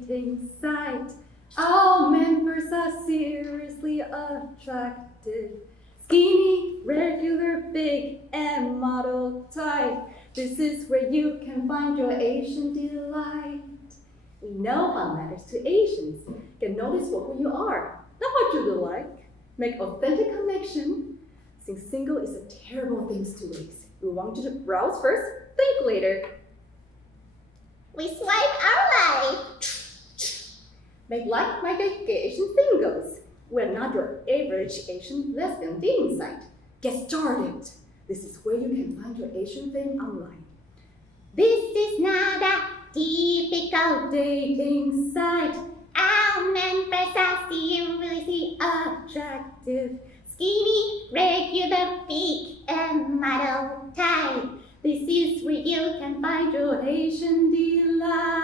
dating site. All members are seriously attractive. Skinny, regular, big, and model type. This is where you can find your Asian delight. We know what matters to Asians. Get noticed for who you are, not what you look like. Make authentic connection. Since single is a terrible thing to waste. We want you to browse first, think later. We swipe our life. Make like my gay Asian singles. We're not your average Asian lesbian dating site. Get started. This is where you can find your Asian thing online. This is not a typical dating site. Our members are seriously Attractive. Skinny, regular, big, and model type. This is where you can find your Asian delight.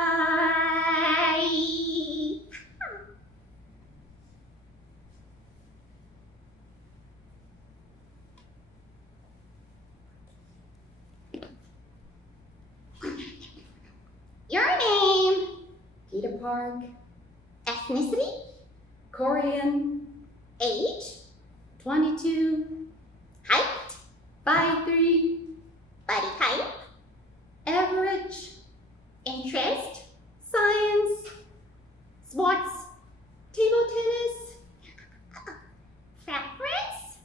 Your name, Peter Park, ethnicity, Korean, age, 22, height, 5'3", body type, average, interest, science, sports, table tennis, preference,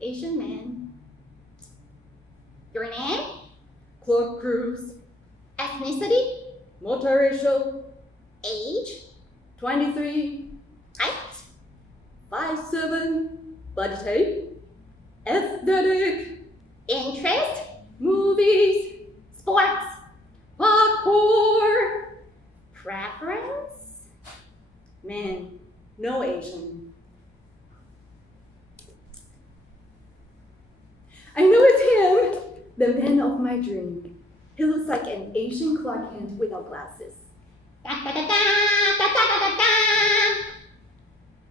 Asian man, your name, Club Cruise, ethnicity, multiracial, age, 23, height, 5'7", body type, aesthetic, interest, movies, sports, parkour, preference. man, no Asian. I know it's him, the man of my dream. He looks like an Asian Clark Kent without glasses. Da, da, da, da, da, da, da, da.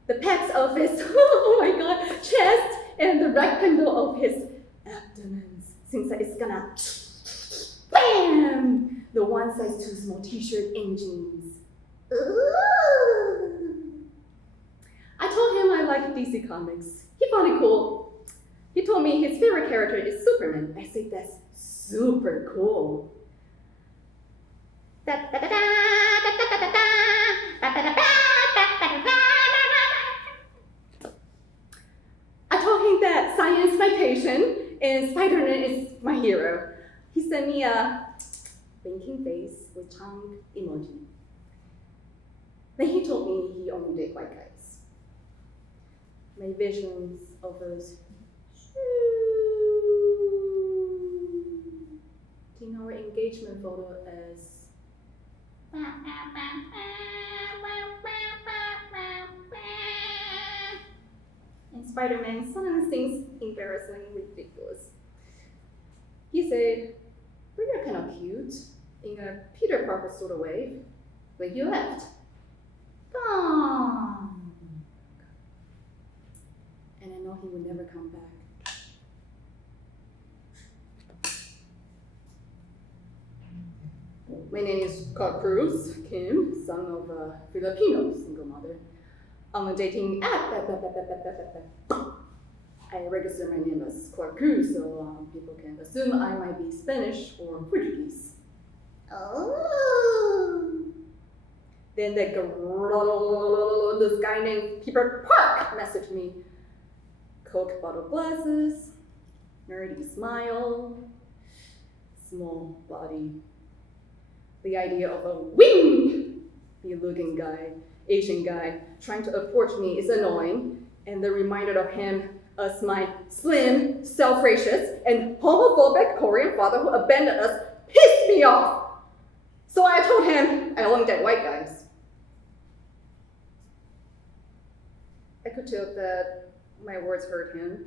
The pecs of his, oh my god, chest and the rectangle of his abdomen. Seems like it's gonna, bam! The one size too small t-shirt and jeans. Ooh. I told him I like DC Comics. He found it cool. He told me his favorite character is Superman. I said that's super cool. Da, da, da, da, da, da, da, da, da, da, da, da, da, da. I told him that science is my passion and Spider-Man is my hero. He sent me a winking face with tongue emoji. Then he told me he only dates white guys. My visions of those in our engagement photo as and Spider-Man sometimes things embarrassingly ridiculous. He said, "We were kind of cute in a Peter Parker sort of way when you left." Gone. And I know he would never come back. My name is Scott Cruz, Kim, son of a Filipino single mother. On a dating app, I register my name as Clark Cruz so people can assume I might be Spanish or Portuguese. Oh. Then this guy named Peter Park messaged me. Coke bottle glasses, nerdy smile, small body. The idea of a wimpy looking guy, Asian guy, trying to approach me is annoying, and the reminder of him as my slim, self-righteous, and homophobic Korean father who abandoned us pissed me off. So I told him I only date white guys. I could tell that my words hurt him.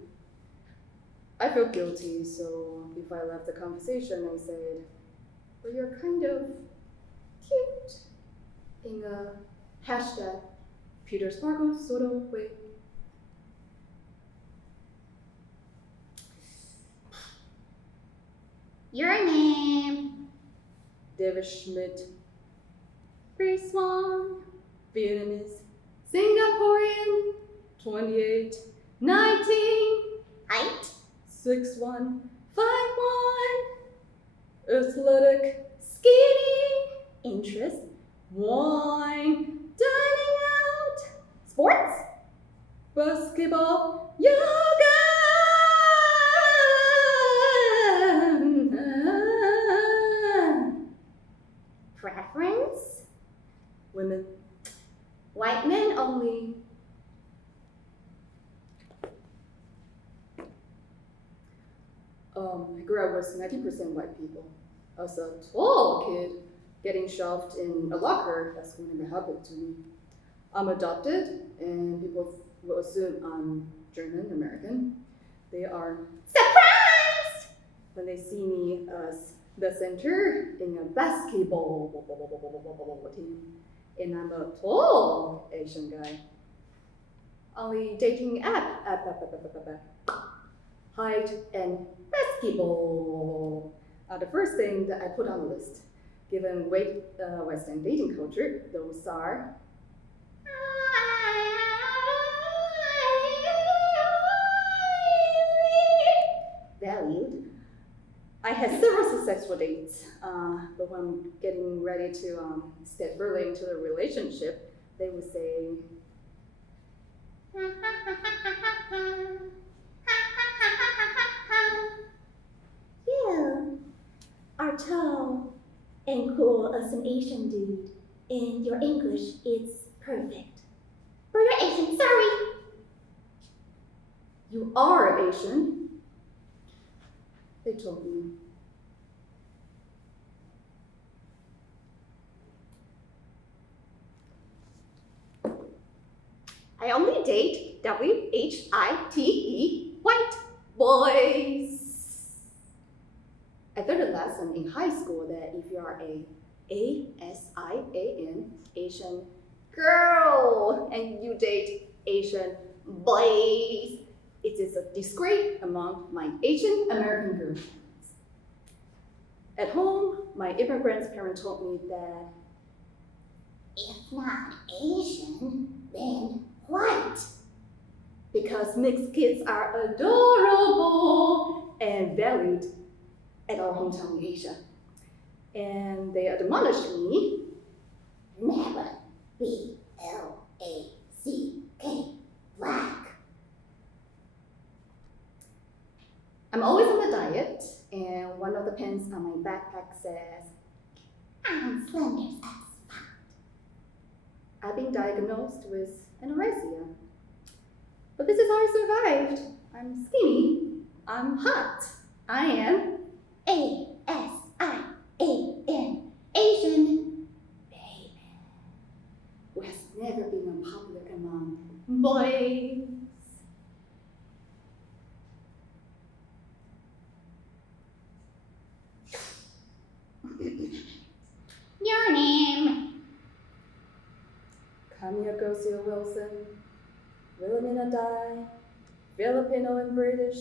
I feel guilty, so if I left the conversation, I said, "But you're kind of cute," in a hashtag Peter Sparkle sort of way. Your name, David Schmidt, Grace Wong, Vietnamese, Singaporean, 28, 19, Height. 6'1", 5'1", athletic, skinny, interest, wine, dining out, Sports. basketball, yoga. Preference. Women, White men only. I grew up with 90% white people. As a tall kid, getting shoved in a locker, that's what never happened to me. I'm adopted, and people will assume I'm German American. They are Surprise! when they see me as the center in a basketball team, and I'm a tall Asian guy. Only dating app. Height and basketball are the first thing that I put on the list. Given Western dating culture, those are valued. I had several successful dates, but when I'm getting ready to step further into a relationship, they would say, You are tall and cool as an Asian dude, and your English is perfect. But you're Asian, sorry. "You are Asian," they told me. I only date WHITE white boys. I learned a lesson in high school that if you are a ASIAN Asian girl and you date Asian boys, it is a disgrace among my Asian American girlfriends. At home, my immigrant parents told me that If not Asian, then white. because mixed kids are adorable and valued at our hometown in Asia. And they admonished me, Never BLACK. Black. I'm always on a diet, and one of the pins on my backpack says, I'm slender as fuck. I've been diagnosed with anorexia. But this is how I survived. I'm skinny, I'm hot, I am ASIAN. Asian. baby, who has never been unpopular among boys. Your name. Camille Garcia Wilson, Wilhelmina Dai, Filipino and British,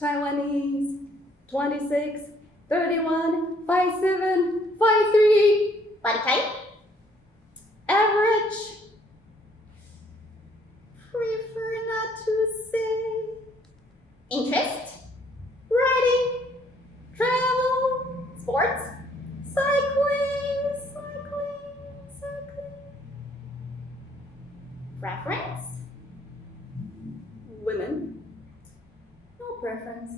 Taiwanese, 26, 31, 57, 53, Body type. average. Prefer not to say. Interest. Writing, travel, Sports. cycling. Preference. Women, no preference.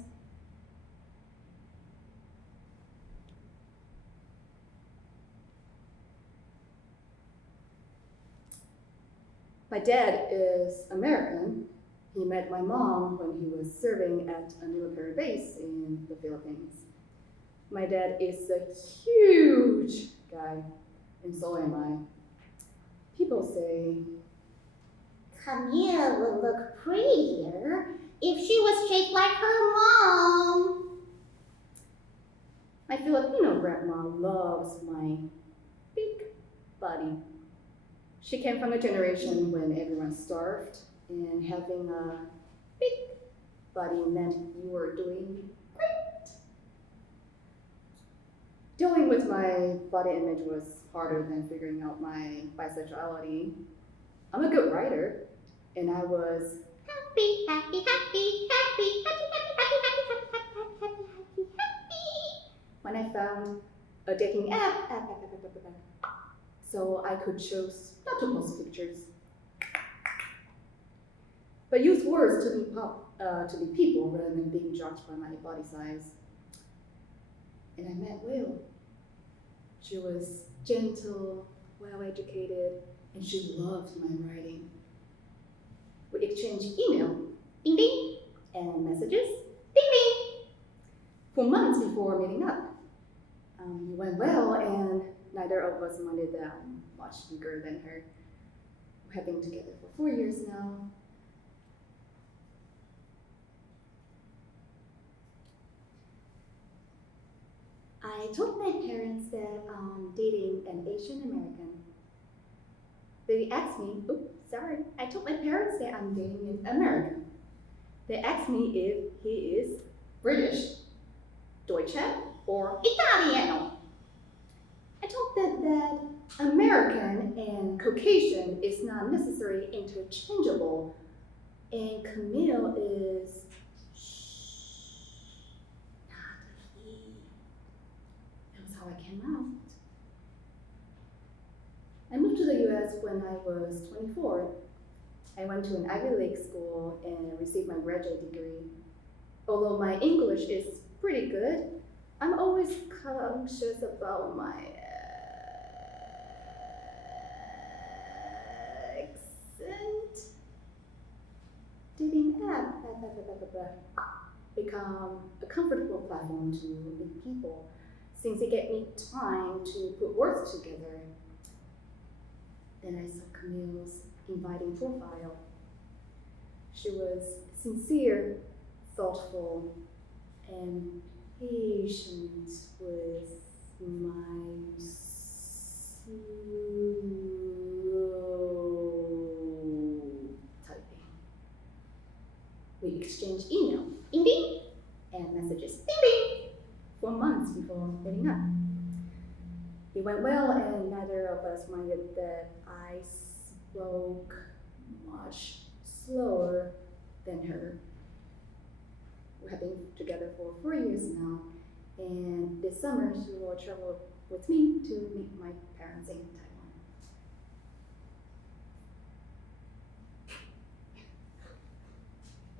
My dad is American. He met my mom when he was serving at a military base in the Philippines. My dad is a huge guy, and so am I. People say, Camille would look prettier if she was shaped like her mom. my Filipino grandma loves my big body. She came from a generation when everyone starved, and having a big body meant you were doing great. Dealing with my body image was harder than figuring out my bisexuality. I'm a good writer, and I was Happy, happy, happy, happy, happy, happy, happy, happy, happy, happy, happy, happy. when I found a dating app, so I could choose not to post pictures, but use words to be people rather than being judged by my body size. And I met Will. She was gentle, well-educated, and she loved my writing. We exchanged email, Ding ding, and messages ding ding. for months before meeting up. It went well, and neither of us minded that I'm much bigger than her. We have been together for 4 years now. I told my parents that I'm dating an Asian American. They asked me, I told my parents that I'm dating an American. They asked me if he is British, Deutsche, or Italiano. I told them that American and Caucasian is not necessarily interchangeable, and Camille is not he. That was how I came out. I moved to the US when I was 24. I went to an Ivy League school and received my graduate degree. Although my English is pretty good, I'm always conscious about my accent. Dating app become a comfortable platform to meet people since it gave me time to put words together. Then I saw Camille's inviting profile. She was sincere, thoughtful, and patient with my slow typing. We exchanged email, Ding ding, and messages ding ding. for months before meeting up. It went well, and neither of us minded that I spoke much slower than her. We have been together for 4 years now, and this summer she will travel with me to meet my parents in Taiwan.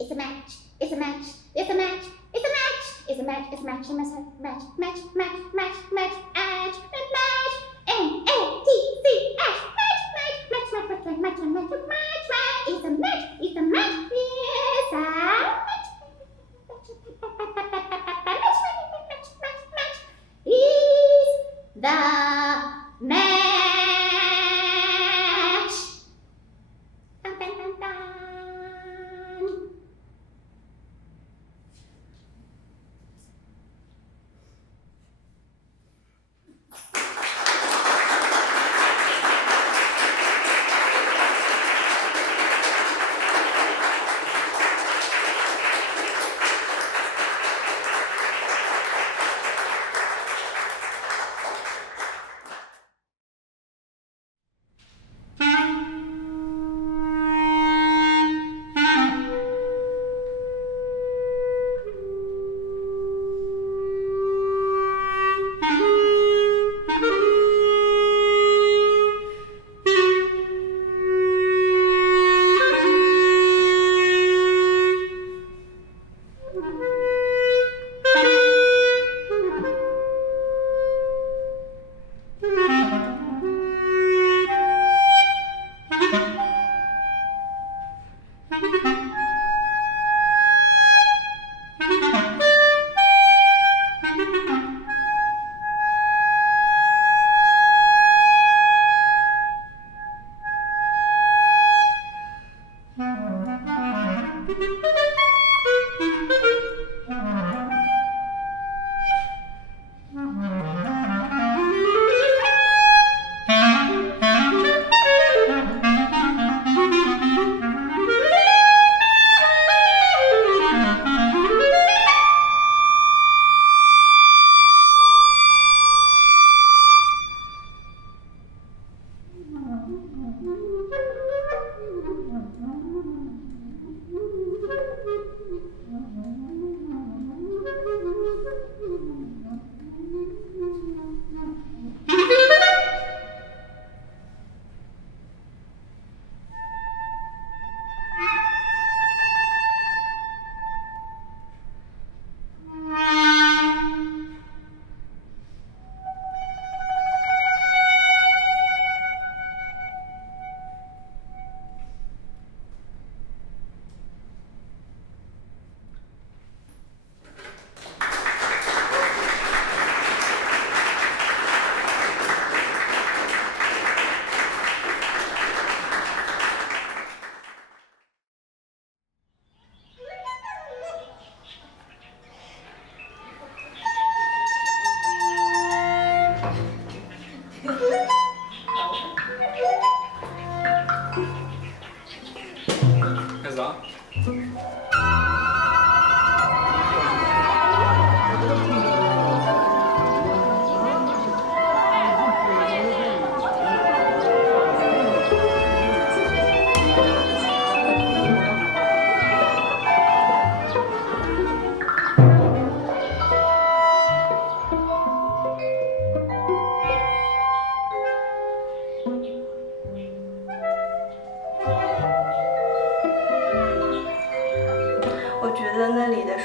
It's a match, it's a match, it's a match, it's a match, it's a match, it's a match, it's a match, match, match, match, match, match, match, match, M-A-T-C, match, match, match, match, match, match, match, match, match, match, it's a match, it's a match, it's a match. Is the match. Dun, dun, dun, dun.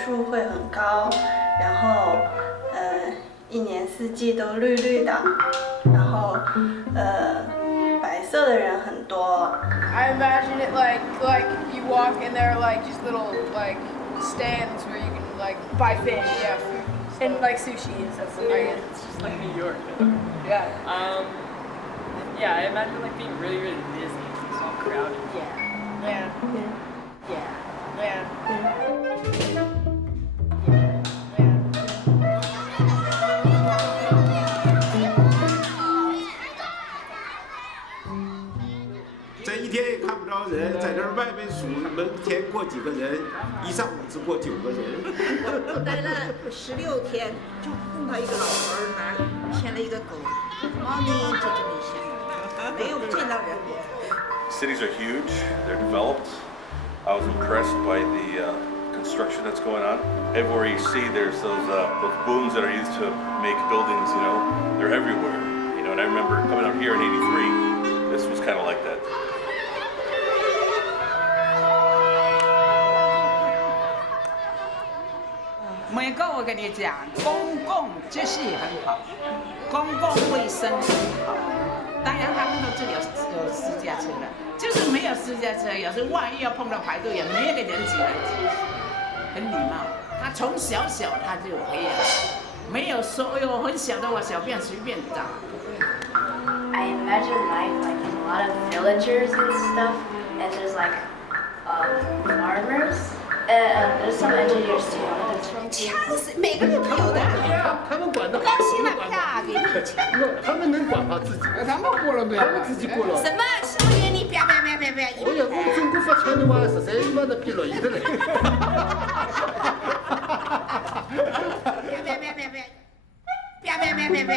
树会很高，然后一年四季都绿绿的，然后白色的人很多。I imagine it like you walk and there are like just little like stands where you can like buy fish, yeah, and like sushi and stuff. Yeah, it's just like New York. Yeah. Yeah, I imagine like being really, really busy. It's all crowded. Yeah. Yeah. 这一天也看不着人，在这儿外面数门前过几个人，一上午只过9个人。我待了16天，就碰到一个老头儿牵了一个狗，猫咪就这么一下，没有见到人。Cities are huge, they're developed. I was impressed by the construction that's going on. Everywhere you see, there's those booms that are used to make buildings, you know, they're everywhere. You know, and I remember coming out here in '83, this was kind of like that. 美国我跟你讲，公共秩序很好，公共卫生很好。当然他们都是有私家车的，就是没有私家车，有时万一要碰到排队，也没有个人挤来挤去，很礼貌。他从小他就培养，没有说哎呦很小的我小便随便打。I imagine life like in a lot of villagers and stuff, and there's like farmers. There's some engineers too. 枪是每个人都有的。他们管的。高兴了啪给你枪。他们能管好自己。他们过了没有？他们自己过了。什么少爷你啪！我要我中国发枪的话，13他妈的比乐意的嘞。啪！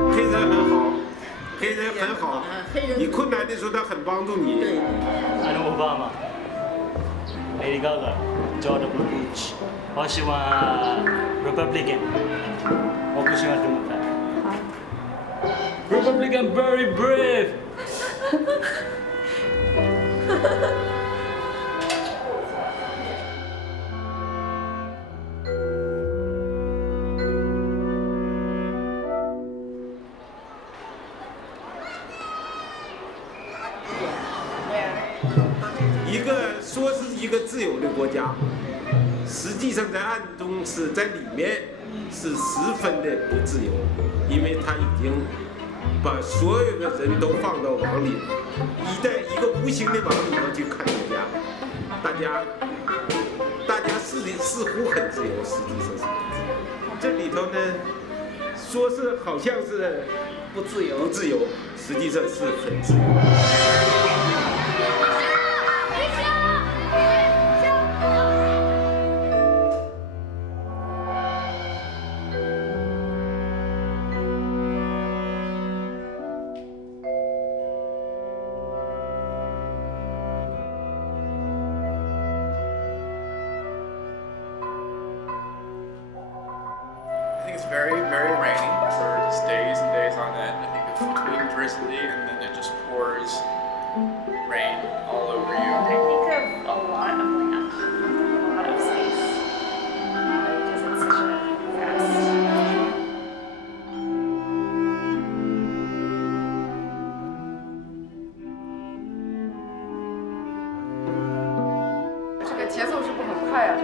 黑人很好，黑人很好，你困难的时候他很帮助你。I know Obama, Lady Gaga, George W. Bush. 我喜欢 Republican， 我不喜欢 Democrat。Republican very brave. 说是一个自由的国家，实际上在暗中是在里面是十分的不自由，因为他已经把所有的人都放到网里了，一个无形的网里头去看大家，大家似乎很自由，实际上是不自由。这里头呢，说是好像是不自由，实际上是很自由。very, very rainy for just days and days on end. I think it's between drizzly and then it just pours rain all over you. I think of a lot of land, a lot of space, because it's such a vast. 这个节奏是不是很快啊？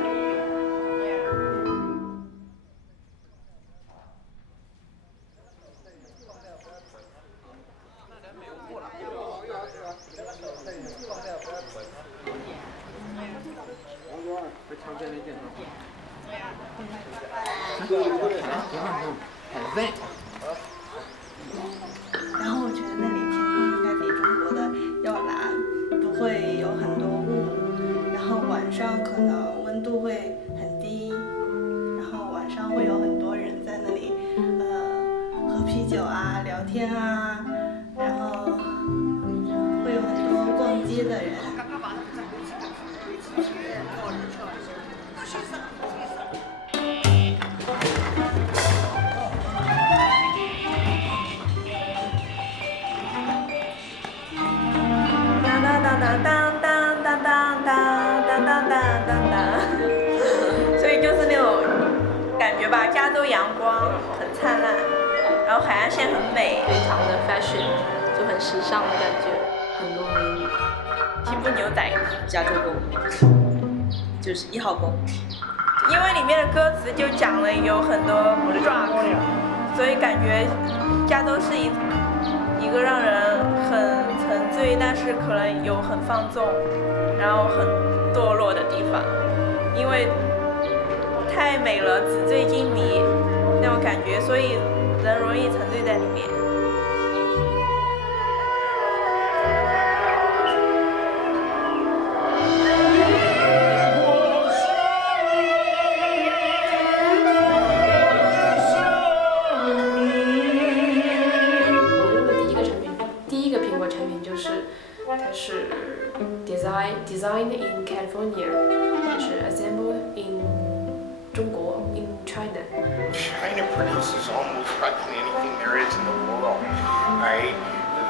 然后我觉得那里天空应该比中国的要蓝，不会有很多雾，然后晚上可能温度会很低，然后晚上会有很多人在那里喝啤酒啊、聊天啊，然后会有很多逛街的人。所以就是那种感觉吧，加州阳光很灿烂，然后海岸线很美，非常的 fashion， 就很时尚的感觉，很多美女。西部牛仔，加州宫，就是1号宫。因为里面的歌词就讲了有很多 rock， 所以感觉加州是一个让人很沉醉，但是可能有很放纵，然后很堕落的地方，因为太美了，纸醉金迷那种感觉，所以人容易沉醉在里面。它是 designed in California， 就是 Ensemble in 中国 in China。 China produces almost practically anything there is in the world, right?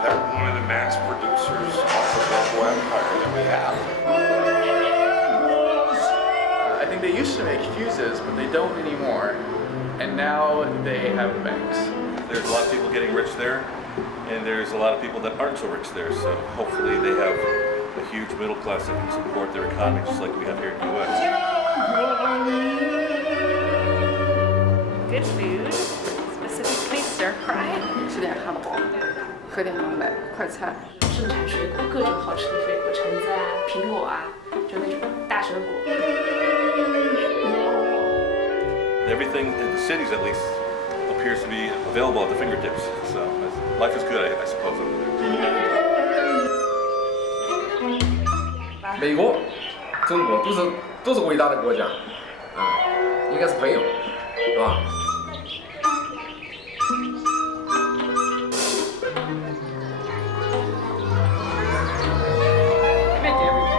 They're one of the mass producers of the global empire that we have. I think they used to make fuses, but they don't anymore. And now they have banks. There's a lot of people getting rich there, and there's a lot of people that aren't so rich there. So hopefully they have a huge middle class that can support their economy just like we have here in the U.S. Good food, specifically stir fry。吃点汉堡，喝点牛奶，快餐。盛产水果，各种好吃的水果，橙子啊、苹果啊，就那种大水果。Everything in the cities, at least, appears to be available at the fingertips. So life is good, I suppose, over there. 美国、中国都是伟大的国家，应该是朋友，是吧？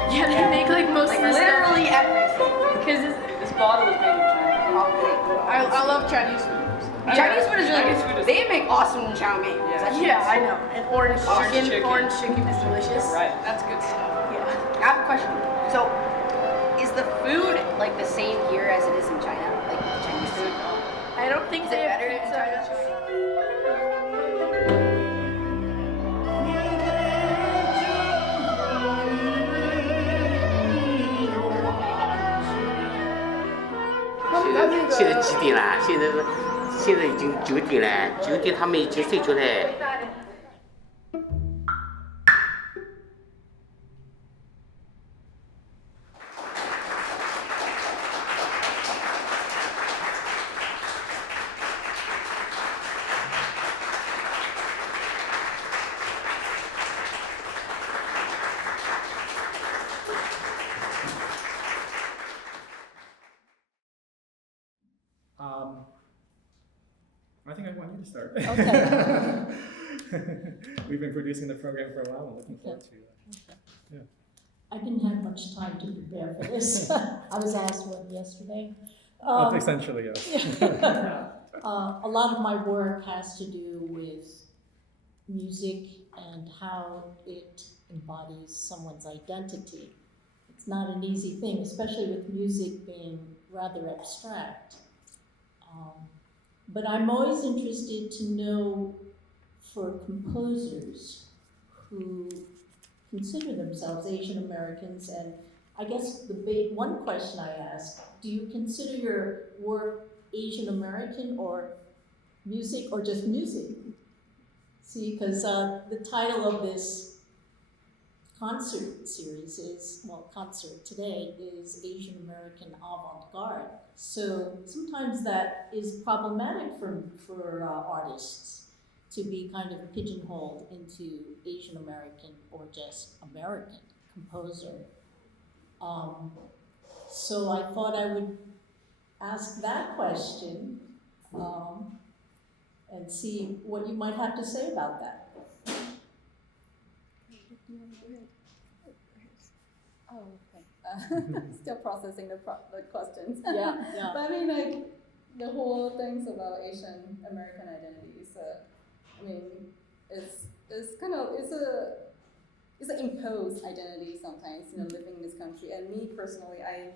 Yeah, they make like most of the literally stuff. everything. Because this bottle was made in China. I love Chinese food. Chinese food is really good. They make awesome chow mein. Yeah, I know. And orange chicken. chicken. Orange chicken is delicious. Right. That's good stuff. I have a question. So, is the food like the same here as it is in China? Like Chinese food? I don't think Is they it have better in pizza. China? 现在几点了？现在已经9点了，9点他们已经睡着了。I think I want you to start. Okay. We've been producing the program for a while. I'm looking forward to it. Yeah. I didn't have much time to prepare for this. I was asked one yesterday. Essentially, yes. A lot of my work has to do with music and how it embodies someone's identity. It's not an easy thing, especially with music being rather abstract. But I'm always interested to know for composers who consider themselves Asian Americans, and I guess the one question I ask, do you consider your work Asian American or music or just music? See, because the title of this concert series is, well, concert today is Asian American Avant-Garde. So sometimes that is problematic for artists to be kind of pigeonholed into Asian American or just American composer. So I thought I would ask that question and see what you might have to say about that. Oh, okay. Still processing the questions. Yeah, yeah. But I mean, like, the whole things about Asian American identities, I mean, it's kind of, it's an imposed identity sometimes, you know, living in this country. And me personally, I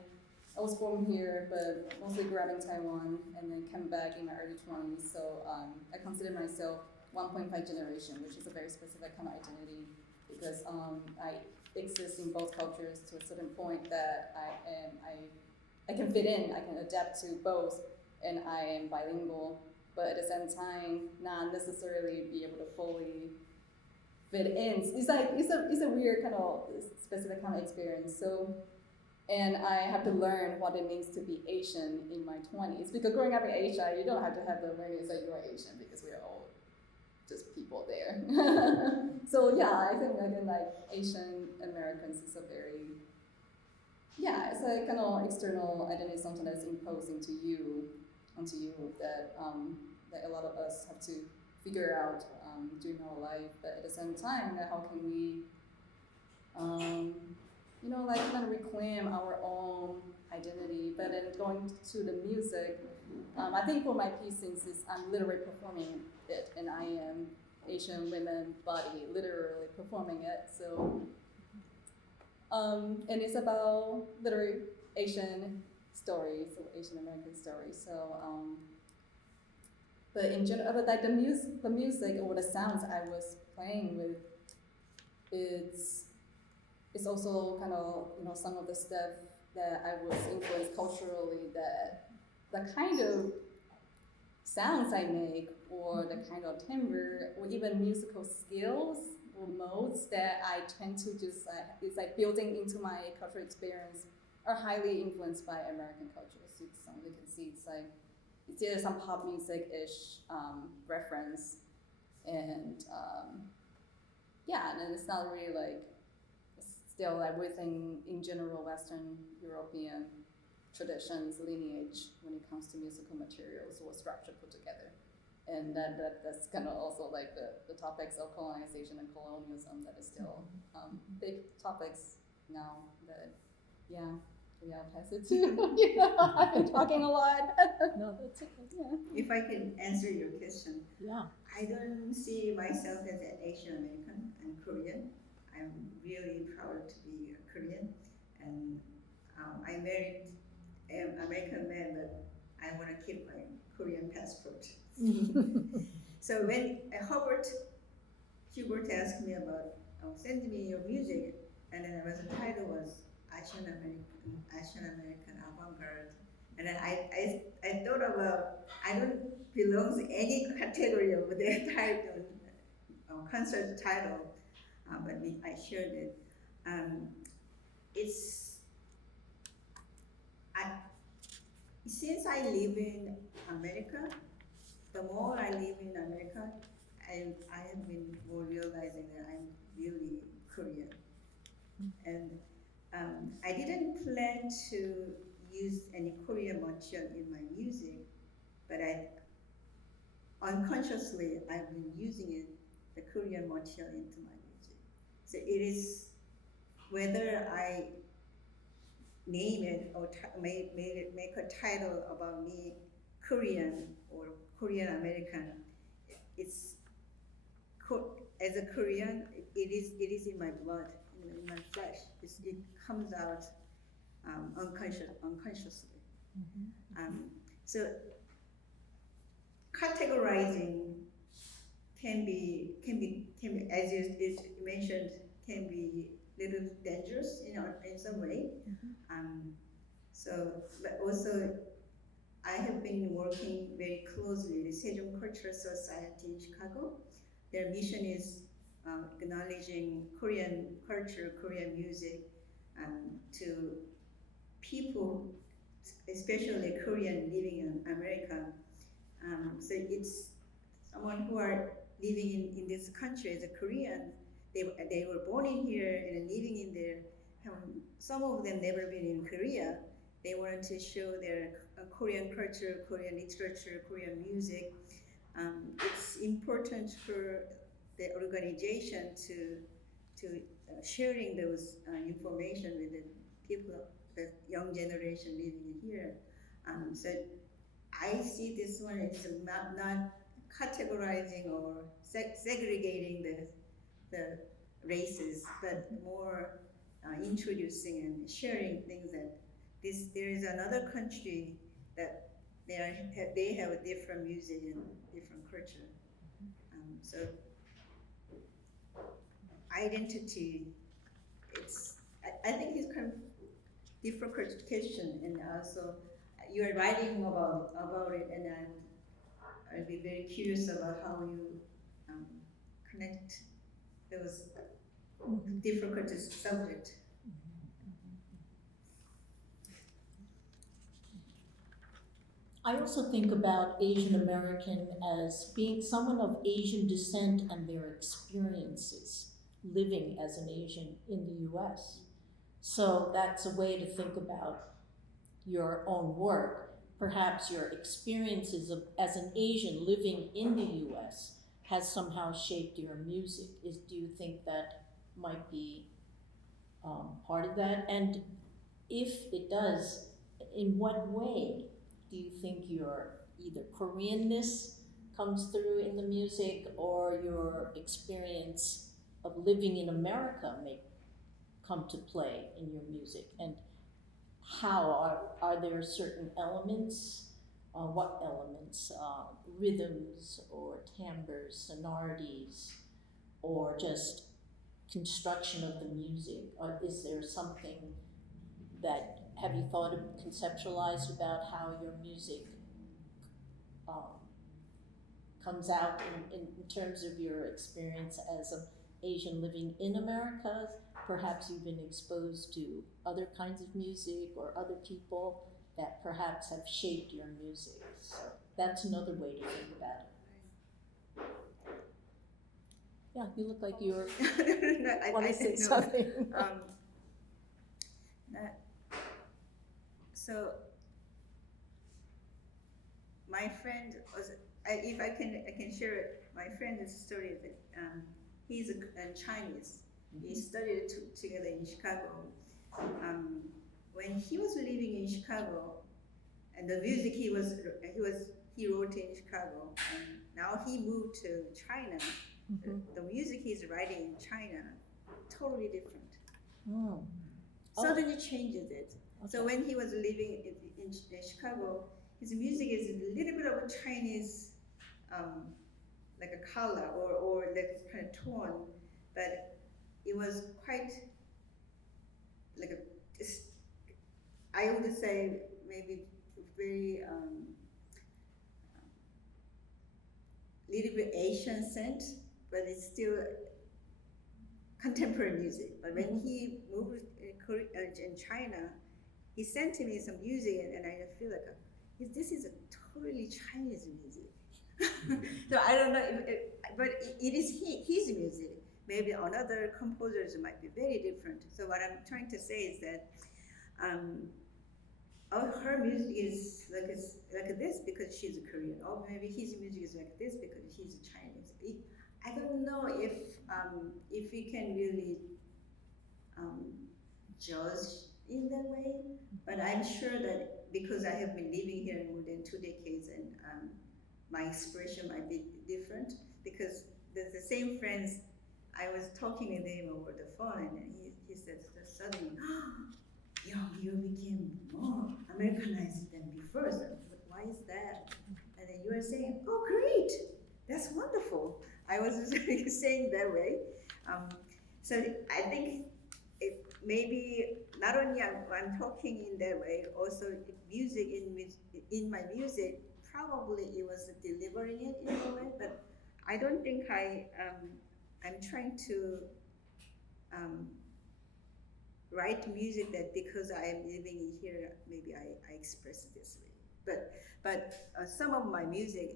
was born here, but mostly grew up in Taiwan, and then came back in my early 20s. So I consider myself 1.5 generation, which is a very specific kind of identity, because I exist in both cultures to a certain point that I can fit in, I can adapt to both, and I am bilingual, but at the same time, not necessarily be able to fully fit in. It's like, it's a weird kind of specific kind of experience. So, and I have to learn what it means to be Asian in my 20s, because growing up in Asia, you don't have to have the awareness that you're Asian, because we're all just people there. So yeah, I think like Asian Americans is a very, yeah, it's a kind of external identity, something that's imposed onto you that that a lot of us have to figure out during our life. But at the same time, how can we, you know, like kind of reclaim our own identity? But then going to the music, I think for my piece, since I'm literally performing it, and I am Asian women body literally performing it. So, and it's about literally Asian stories, or Asian American stories. So, but in general, but like the music or the sounds I was playing with, it's also kind of, you know, some of the stuff that I was influenced culturally, that the kind of sounds I make, or the kind of timbre, or even musical skills or modes that I tend to just, it's like building into my cultural experience, are highly influenced by American culture. So you can see it's like, it's either some pop music-ish reference, and yeah, and then it's not really like, it's still like within, in general, Western European traditions, lineage, when it comes to musical materials or structure put together. And that's kind of also like the topics of colonization and colonialism that is still big topics now. That, yeah, maybe I'll pass it to you. I've been talking a lot. No, that's okay. Yeah. If I can answer your question. Yeah. I don't see myself as an Asian American. I'm Korean. I'm really proud to be a Korean. And I married an American man, but I want to keep my Korean passport. So when Hubert asked me about, send me your music, and then the title was Asian American Avant-Garde, and then I thought about, I don't belong to any category of their title, concert title, but I shared it. Since I live in America, the more I live in America, I have been more realizing that I'm really Korean. And I didn't plan to use any Korean material in my music, but unconsciously I've been using the Korean material into my music. So it is, whether I name it or make a title about me Korean or Korean American, it's as a Korean, it is in my blood, in my flesh. It comes out unconsciously. So categorizing can be, as you mentioned, can be a little dangerous, in some way. But also, I have been working very closely with the Sejong Cultural Society in Chicago. Their mission is acknowledging Korean culture, Korean music, to people, especially Korean living in America. So it's someone who are living in this country as a Korean. They were born in here and living in there. Some of them never been in Korea. They wanted to show their Korean culture, Korean literature, Korean music. It's important for the organization to sharing those information with the people, the young generation living here. So I see this one as not categorizing or segregating the races, but more introducing and sharing things that there is another country that they have a different music and different culture. So identity, I think it's kind of different question, and also you are writing about it, and I'd be very curious about how you connect those different cultures subject. I also think about Asian American as being someone of Asian descent and their experiences living as an Asian in the US. So that's a way to think about your own work. Perhaps your experiences as an Asian living in the US has somehow shaped your music. Do you think that might be part of that? And if it does, in what way do you think your either Koreanness comes through in the music, or your experience of living in America may come to play in your music? And how are there certain elements, what elements, rhythms or timbres, sonorities, or just construction of the music? Or is there something that, have you thought of, conceptualized about how your music comes out in terms of your experience as an Asian living in America? Perhaps you've been exposed to other kinds of music or other people that perhaps have shaped your music. So that's another way to think about it. Yeah, you look like you want to say something. So my friend was, if I can share it, my friend is a story of it. He's a Chinese. We studied together in Chicago. When he was living in Chicago, and the music he wrote in Chicago, and now he moved to China. The music he's writing in China, totally different. Suddenly changes it. Okay. So when he was living in Chicago, his music is a little bit of a Chinese, like a color or like kind of tone, but it was quite like I would say maybe very little bit Asian scent, but it's still contemporary music. But when he moved in China, he sent me some music, and I feel like this is a totally Chinese music. So I don't know, but it is his music. Maybe another composers might be very different. So what I'm trying to say is that her music is like this because she's a Korean, or maybe his music is like this because he's a Chinese. I don't know if we can really judge in that way, but I'm sure that because I have been living here more than 2 decades, and my expression might be different, because the same friends, I was talking with him over the phone, and he said suddenly, "Yo, you became more Americanized than before. So, why is that?" And then you were saying, "Oh, great, that's wonderful." I was just saying that way. So I think it maybe not only I'm talking in that way, also music in my music, probably it was delivering it in a way, but I don't think I'm trying to write music that because I am living in here, maybe I express it this way. But some of my music,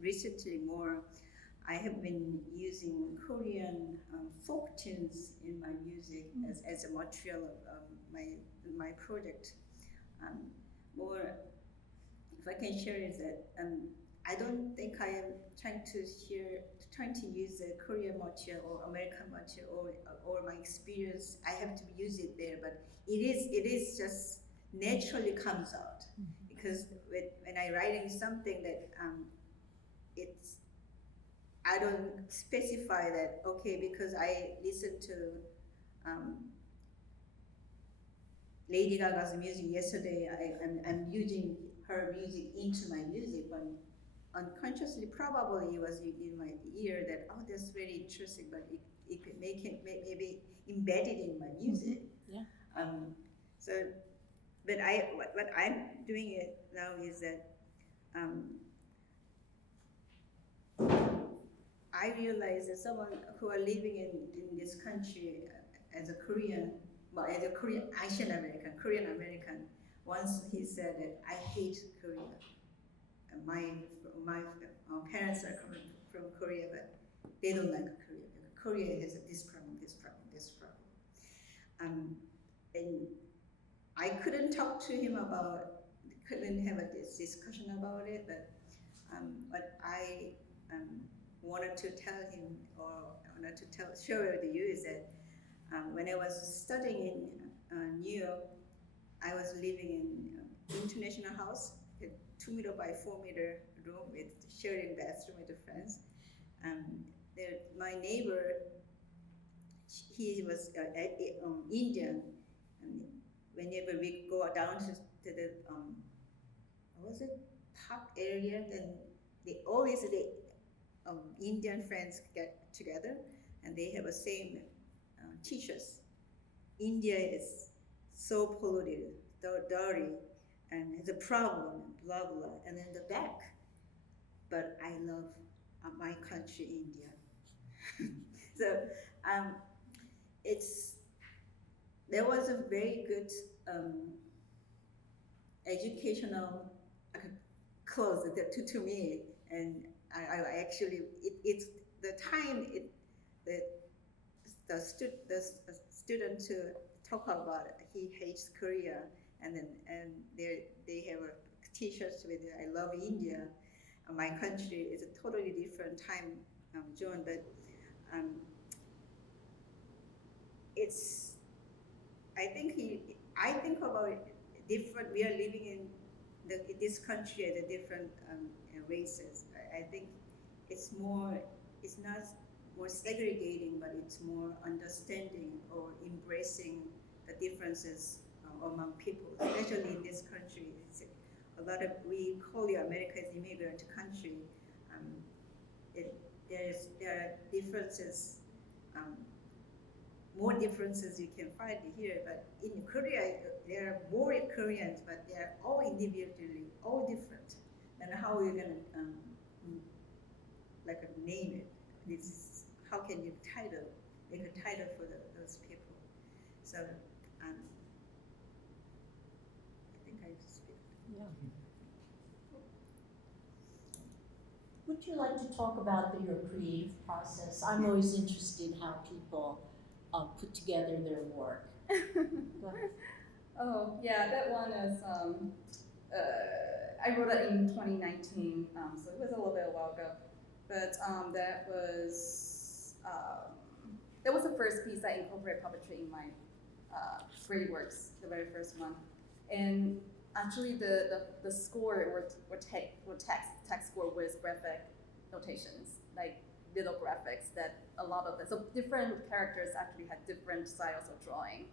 recently more, I have been using Korean folk tunes in my music as a material of my project. More, if I can share, is that I don't think I am trying to use the Korean material or American material or my experience. I have to use it there, but it is just naturally comes out, because when I writing something that I don't specify that, okay, because I listened to Lady Gaga's music yesterday, I'm using her music into my music, but unconsciously probably it was in my ear that, oh, that's really interesting, but it could make it maybe embedded in my music. Yeah. So, but what I'm doing it now is that I realize that someone who are living in this country as a Korean, well, as a Korean Asian American, Korean American, once he said that I hate Korea. And my parents are coming from Korea, but they don't like Korea. Korea has this problem, this problem, this problem. And I couldn't talk to him couldn't have a discussion about it, but what I wanted to tell him, or wanted to share with you, is that when I was studying in New York, I was living in international house, a 2 meter by 4 meter room with sharing bathroom with the friends. My neighbor, he was Indian, and whenever we go down to the what was it, park area, then the Indian friends get together, and they have the same t-shirts. India is so polluted, dirty, and it's a problem, blah blah, and then the back. But I love my country, India. So there was a very good educational close to me, and I actually it's the time the student to talk about he hates Korea, and they have a t-shirts with I love India. My country is a totally different time zone, but it's I think about different. We are living in this country as a different races. I think it's not more segregating, but it's more understanding or embracing the differences among people, especially in this country. It's we call America as immigrant country. There are differences, more differences you can find here, but in Korea, there are more Koreans, but they are all individually, all different. And how are you gonna name it? How can you make a title for those people? So I think I just speak. Yeah. Would you like to talk about your creative process? I'm always interested in how people put together their work. Go ahead. Oh, yeah, that one is, I wrote it in 2019, so it was a little bit a while ago. But that was the first piece I incorporated puppetry in my creative works, the very first one. And actually the score or text score was graphic notations, like little graphics that a lot of them, so different characters actually had different styles of drawing.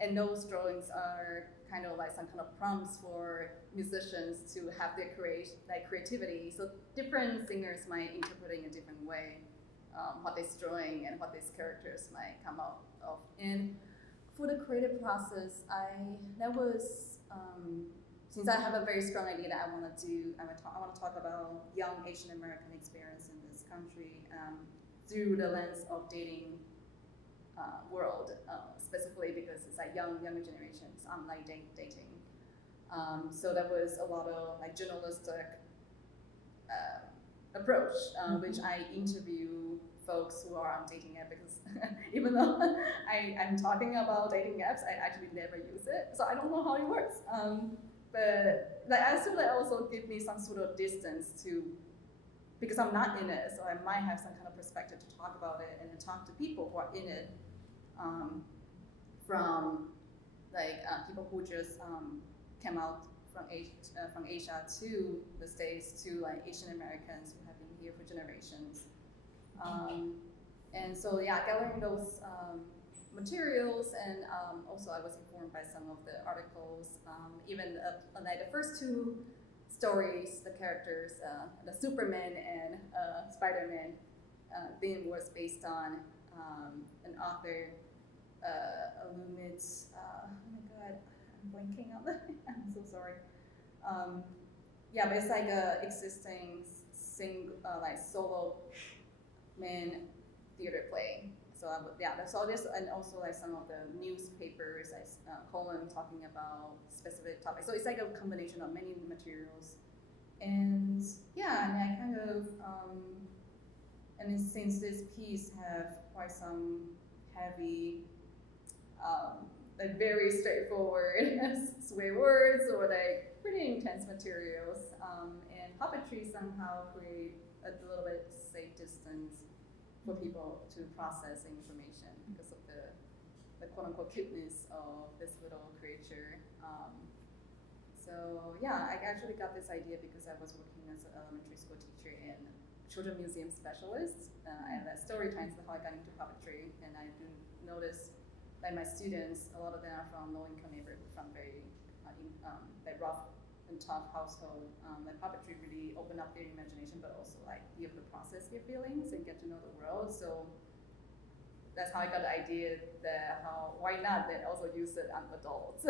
And those drawings are kind of like some kind of prompts for musicians to have their creativity. So different singers might interpret it in a different way, what they're drawing and what these characters might come out of. And for the creative process, since I have a very strong idea that I want to talk about young Asian American experience in this country through the lens of dating world, specifically because it's like younger generations, online dating. So that was a lot of like journalistic approach, which I interview folks who are on dating app, because even though I'm talking about dating apps, I actually never use it, so I don't know how it works. But like, I feel like also give me some sort of distance because I'm not in it, so I might have some kind of perspective to talk about it and then talk to people who are in it, from like people who just came out from Asia to the States, to like Asian Americans who have been here for generations. And so yeah, gathering those materials, and also I was informed by some of the articles, even like the first two stories, the characters, the Superman and Spider-Man theme was based on an author, Illuminate, oh my god, I'm blanking on that, I'm so sorry. Yeah, but it's like a existing like solo man theater play. So that's all this, and also like some of the newspapers, like column talking about specific topics. So it's like a combination of many materials, and yeah, and I kind of, and then since this piece have quite some heavy, like very straightforward swear words or like pretty intense materials, and puppetry somehow create a little bit safe distance for people to process information because of the quote-unquote cuteness of this little creature. So yeah, I actually got this idea because I was working as an elementary school teacher and children museum specialist, and that story times how I got into puppetry. And I do notice that my students, a lot of them are from low-income neighborhood, from very like rough and tough household. Like puppetry really opened up their imagination, but also like be able to process their feelings and get to know the world. So that's how I got the idea that why not then also use it on adults.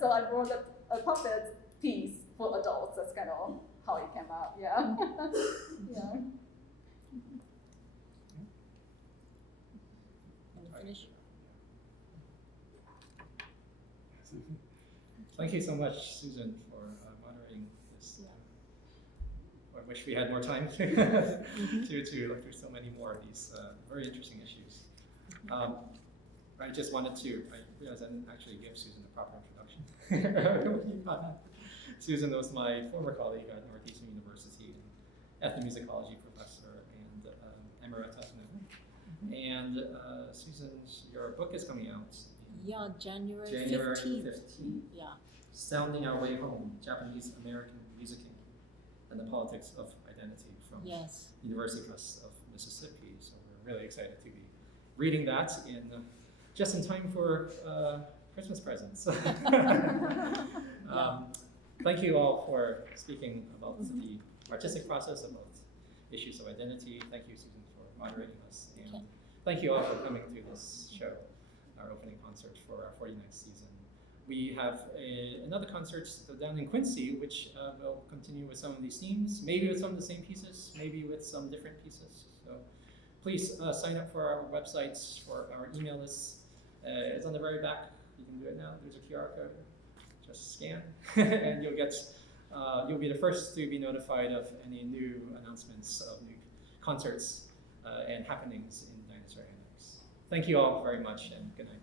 So I brought a puppet piece for adults. That's kind of how it came out. Yeah. Yeah. Finish. Thank you so much, Susan, for moderating this. I wish we had more time to look through so many more of these very interesting issues. I just wanted to, I realized I didn't actually give Susan a proper introduction. Susan was my former colleague at Northeastern University, an ethnomusicology professor and emerita. And Susan, your book is coming out. Yeah, January 15th. Yeah. Sounding Our Way Home, Japanese American Musicking and the Politics of Identity, from University Press of Mississippi. So we're really excited to be reading that just in time for Christmas presents. Thank you all for speaking about the artistic process, about issues of identity. Thank you, Susan, for moderating us. And thank you all for coming to this show, our opening concert for our 49th season. We have another concert down in Quincy, which will continue with some of these themes, maybe with some of the same pieces, maybe with some different pieces. So please sign up for our websites, for our email lists. It's on the very back. You can do it now. There's a QR code. Just scan, and you'll be the first to be notified of any new announcements of new concerts and happenings in Dinosaur Annex. Thank you all very much, and good night.